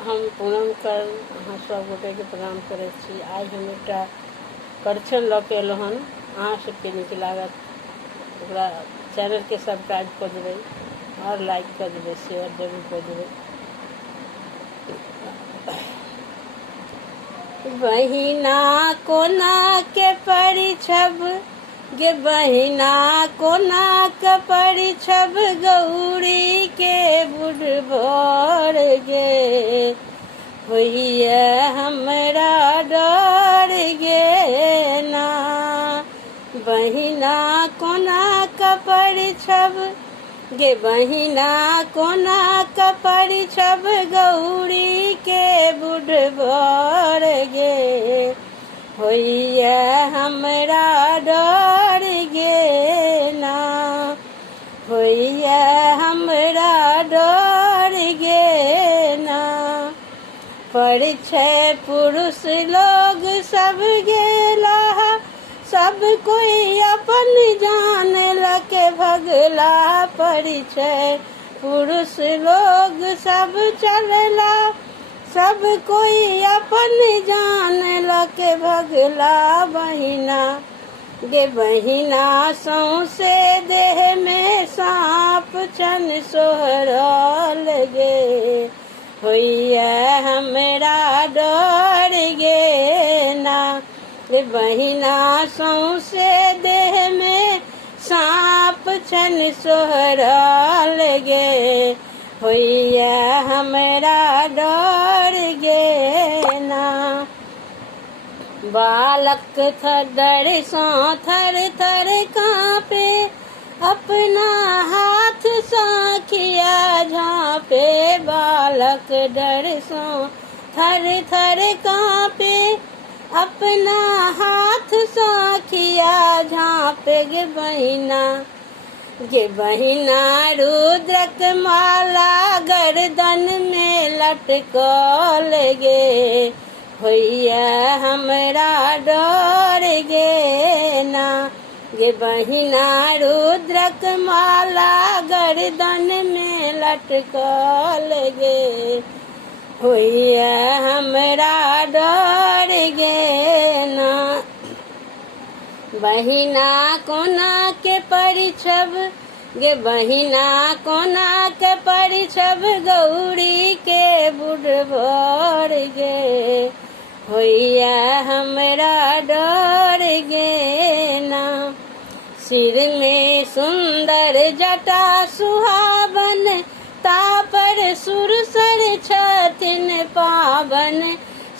हम पूनम कर अहाँ सब गोटे के प्रणाम करे छी। आज हम एक परिचय लऽ के एलहुँ हन। अहाँ सबके नीक लागत ओकरा चैनल के सब्सक्राइब कर देबै और लाइक कर देबै, शेयर जरूर कर देबै। बहिना कोना के परिछब गे बहिना कोना के परिछब गौरी के बुढ़बर गे होइए हमरा डर गे ना। बहिना कोना के परिछब गे बहिना कोना के परिछब गौरी के बुढ़बर गे होइए हमरा डर गे ना। होइए हमरा डर गे ना। परिछय पुरुष लोग सब गेला सब कोई अपन जान लके भगला। परिछय पुरुष लोग सब चलला सब कोई अपन जान लके भगला। बहिना गे बहिना सौंसे देह में सांप छन सोहरल गे होइए हमरा डर गे ना। गे बहिना सौंसे देह में सांप छन सोहरल गे होइए हमरा डर गे ना। बालक थर सो थर थर कांपे अपना हाथ साखिया झाँपे। बालक डर सो थर थर कांपे अपना हाथ साखिया झाँपे। गे बहिना रुद्रक माला गर्दन में लटकल गे होइए हमरा डर गे ना। गे बहिना रुद्रक माला गर्दन में लटकल गे होइए हमरा डर गे ना। बहिना कोना के परिछब गे बहिना कोना के परिछब गौरी के बुढ़बर गे होइए हमरा डर गे ना। सिर में सुंदर जटा सुहावन तापर सुरसर छथिन पावन।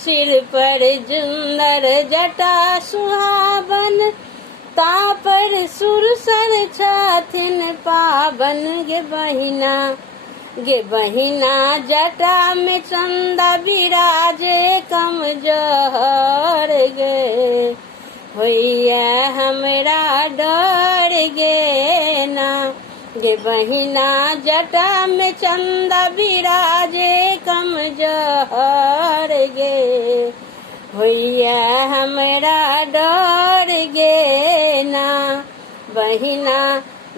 सिर पर सुंदर जटा सुहावन तापर सुरसर छथिन पावन। गे बहिना जटा में चंदा विराजे कम जहर गे होइए हमरा डर गे ना। गे बहिना जटा में चंदा विराजे कम जहर गे होइए हमरा डर गे ना। बहिना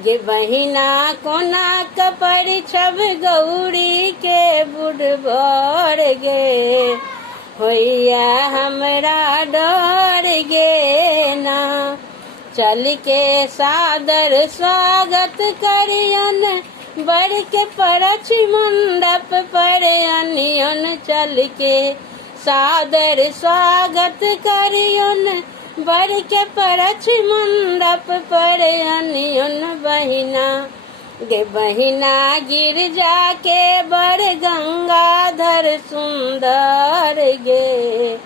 गे बहिना कोना के परिछब गौरी के बुढ़बर गे होइए हमरा डर गे ना। चल के सादर स्वागत करियन बड़ के परछि मंडप पर अनियन। चल के सादर स्वागत करियन बड़ के परछि मंडप पर अनियन। बहिना गे बहिना गिरजा के बड़ गंगाधर सुंदर गे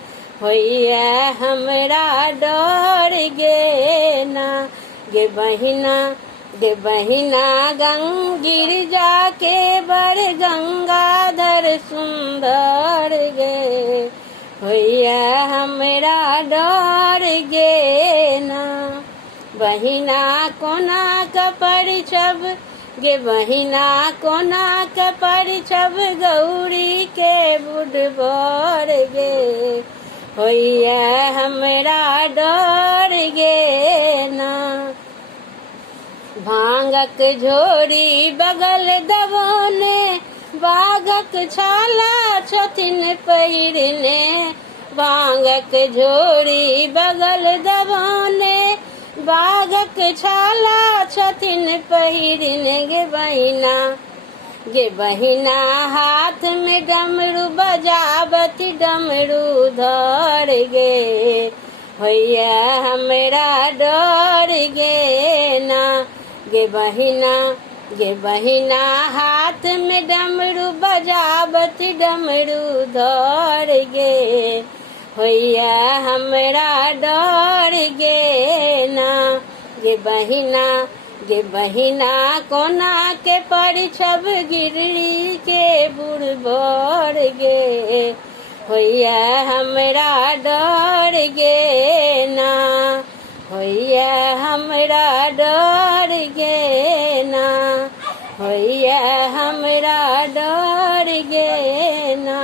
होइए हमरा डर गे ना। गे बहिना गिरजा के बड़ गंगाधर सुंदर गे होइए हमरा डर गे ना। बहिना कोना के परिछब गे बहिना कोना के परिछब गौरी के बुढ़बर गे होइए हमरा डर गे ना। भांगक झोरी बगल दबोने बाघक छाला छथिन पहिरने, बांगक झोरी बगल दबाने। बाघक छाला छथिन पहिरने गे बहिना हाथ में डमरू बजावत डमरू धर गे, भैया हमरा डर गे ना। गे बहिना हाथ में डमरू बजावत डमरू धर गे, भैया हमरा डर गे ना। गे बहिना कोना के परिछब गिरली के बुढ़ गे, भैया हमरा डर गे ना। भैया हमरा डर गे ना, भैया हमरा डर गे ना,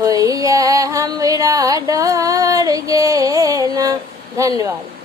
भैया हमरा डर गे ना। धन्यवाद।